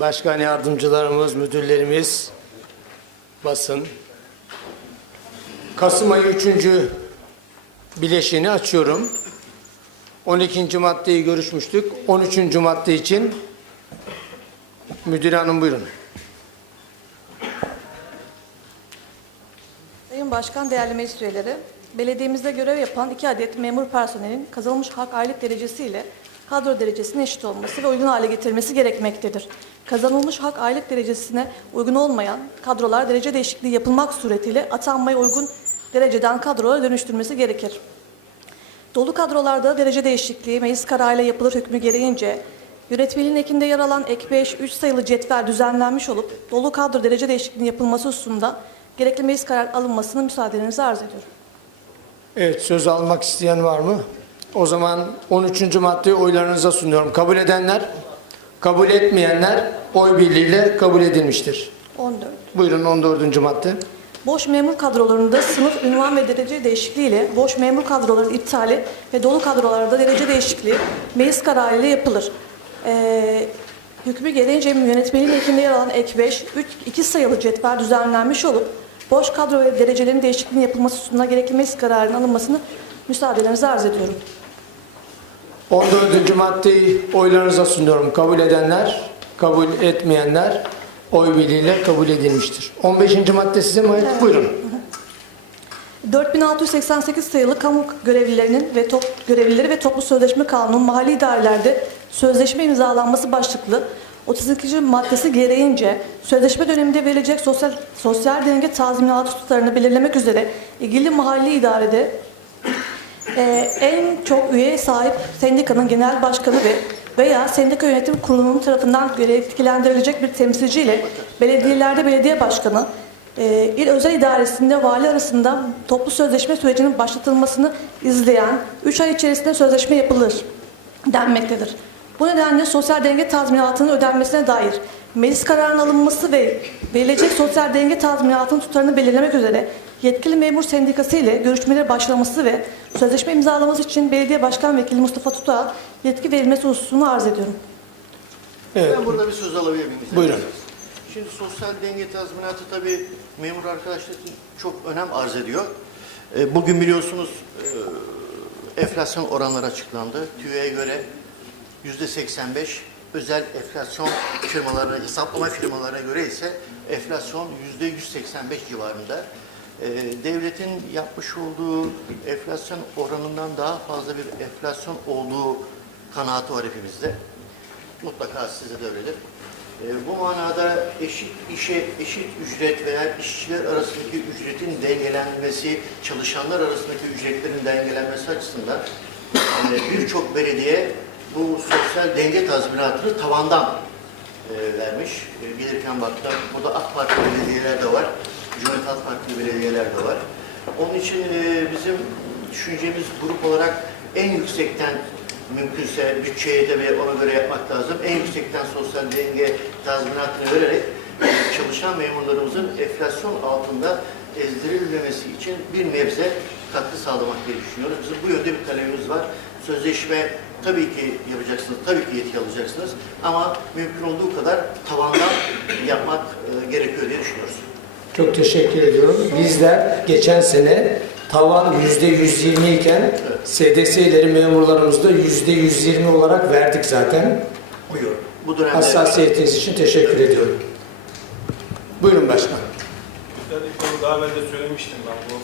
başkan yardımcılarımız, müdürlerimiz, basın. Kasım ayı 3. bileşiğini açıyorum. 12. maddeyi görüşmüştük. 13. madde için müdür hanım buyurun. Sayın Başkan, değerli meclis üyeleri, belediyemizde görev yapan iki adet memur personelin kazanılmış hak aylık derecesi ile kadro derecesine eşit olması ve uygun hale getirilmesi gerekmektedir. Kazanılmış hak aylık derecesine uygun olmayan kadrolar derece değişikliği yapılmak suretiyle atanmaya uygun dereceden kadrolara dönüştürülmesi gerekir. Dolu kadrolarda derece değişikliği meclis kararıyla yapılır hükmü gereğince yönetmeliğin ekinde yer alan ek 5, 3 sayılı cetvel düzenlenmiş olup dolu kadro derece değişikliğinin yapılması hususunda gerekli meclis karar alınmasını müsaadenizi arz ediyorum. Evet söz almak isteyen var mı? O zaman 13. maddeyi oylarınıza sunuyorum. Kabul edenler, kabul etmeyenler oy birliğiyle kabul edilmiştir. 14. Buyurun 14. madde. Boş memur kadrolarında sınıf, ünvan ve derece değişikliği ile boş memur kadroların iptali ve dolu kadrolarda derece değişikliği meclis kararıyla yapılır. Ee, hükmü gereğince yönetmenin ekinde yer alan ek 5, 3, 2 sayılı cetvel düzenlenmiş olup boş kadro ve derecelerin değişikliğinin yapılması hususunda gerekli meclis kararının alınmasını müsaadelerinizi arz ediyorum. 14. maddeyi oylarınıza sunuyorum. Kabul edenler, kabul etmeyenler oy birliğiyle kabul edilmiştir. 15. madde size mi ait? Buyurun. 4688 sayılı kamu görevlilerinin ve top, görevlileri ve toplu sözleşme kanunu mahalli idarelerde sözleşme imzalanması başlıklı 32. maddesi gereğince sözleşme döneminde verilecek sosyal sosyal denge tazminatı tutarını belirlemek üzere ilgili mahalli idarede e, en çok üyeye sahip sendikanın genel başkanı ve veya sendika yönetim kurulunun tarafından yetkilendirilecek bir temsilciyle belediyelerde belediye başkanı, e, il özel idaresinde vali arasında toplu sözleşme sürecinin başlatılmasını izleyen 3 ay içerisinde sözleşme yapılır denmektedir. Bu nedenle sosyal denge tazminatının ödenmesine dair meclis kararının alınması ve verilecek sosyal denge tazminatının tutarını belirlemek üzere yetkili memur sendikası ile görüşmelere başlaması ve sözleşme imzalaması için belediye başkan vekili Mustafa Tutuk'a yetki verilmesi hususunu arz ediyorum. Evet. Ben burada bir söz alabilir miyim? Buyurun. Şimdi sosyal denge tazminatı tabii memur arkadaşlar için çok önem arz ediyor. E, Bugün biliyorsunuz e, enflasyon oranları açıklandı. TÜİ'ye göre yüzde 85, özel enflasyon firmalarına, hesaplama firmalarına göre ise enflasyon yüzde 185 civarında. E, Devletin yapmış olduğu enflasyon oranından daha fazla bir enflasyon olduğu kanaati var hepimizde mutlaka size de öyledir. Ee, bu manada eşit işe eşit ücret veya işçiler arasındaki ücretin dengelenmesi, çalışanlar arasındaki ücretlerin dengelenmesi açısından e, birçok belediye bu sosyal denge tazminatını tavandan e, vermiş. E, gelirken baktım, burada AK Parti belediyeler de var, Cumhuriyet Halk Partili belediyeler de var. Onun için e, bizim düşüncemiz grup olarak en yüksekten mümkünse bütçeye de ve ona göre yapmak lazım. En yüksekten sosyal denge tazminatını vererek çalışan memurlarımızın enflasyon altında ezdirilmemesi için bir nebze katkı sağlamak diye düşünüyoruz. Bizim bu yönde bir talebimiz var. Sözleşme tabii ki yapacaksınız, tabii ki yetki alacaksınız ama mümkün olduğu kadar tavandan yapmak e, gerekiyor diye düşünüyoruz. Çok teşekkür ediyorum. Bizler geçen sene tavan yüzde 120 iken SDS'leri memurlarımızda yüzde 120 olarak verdik zaten. Buyur. Bu dönemde Hassasiyetiniz için teşekkür ediyorum. Buyurun başkan. Bir konu daha evvel de söylemiştim ben bu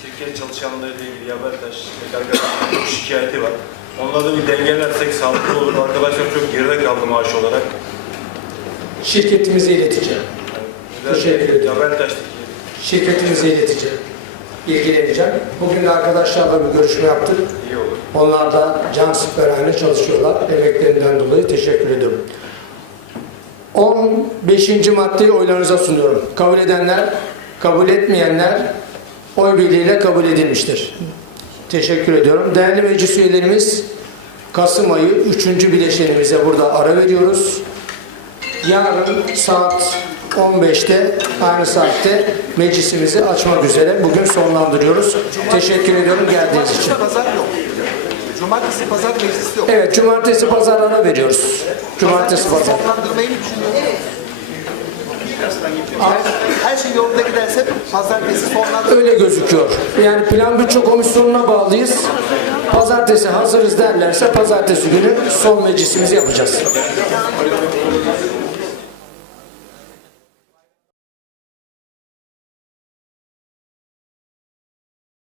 şirket çalışanlarıyla ilgili Habertaş arkadaşlar çok şikayeti var. Onları bir dengelersek sağlıklı olur. Arkadaşlar çok geride kaldı maaş olarak. Şirketimize ileteceğim. Teşekkür ederim. Habertaş'taki Şirketimize ileteceğim. İlgileneceğim. Bugün de arkadaşlarla bir görüşme yaptık. iyi olur. Onlar da can siperhane çalışıyorlar. Emeklerinden dolayı teşekkür ediyorum. 15. maddeyi oylarınıza sunuyorum. Kabul edenler, kabul etmeyenler oy birliğiyle kabul edilmiştir. Teşekkür ediyorum. Değerli meclis üyelerimiz, Kasım ayı 3. bileşenimize burada ara veriyoruz. Yarın saat 15'te aynı saatte meclisimizi açmak üzere bugün sonlandırıyoruz. Teşekkür ediyorum geldiğiniz için. pazar yok. cumartesi pazar meclisi yok. Evet, cumartesi pazar ara veriyoruz. Cumartesi pazar. Sonlandırmayı mı düşünüyorsunuz? Her şey yolunda giderse pazartesi sonlandırmayı Öyle gözüküyor. Yani plan bütçe komisyonuna bağlıyız. Pazartesi hazırız derlerse pazartesi günü son meclisimizi yapacağız.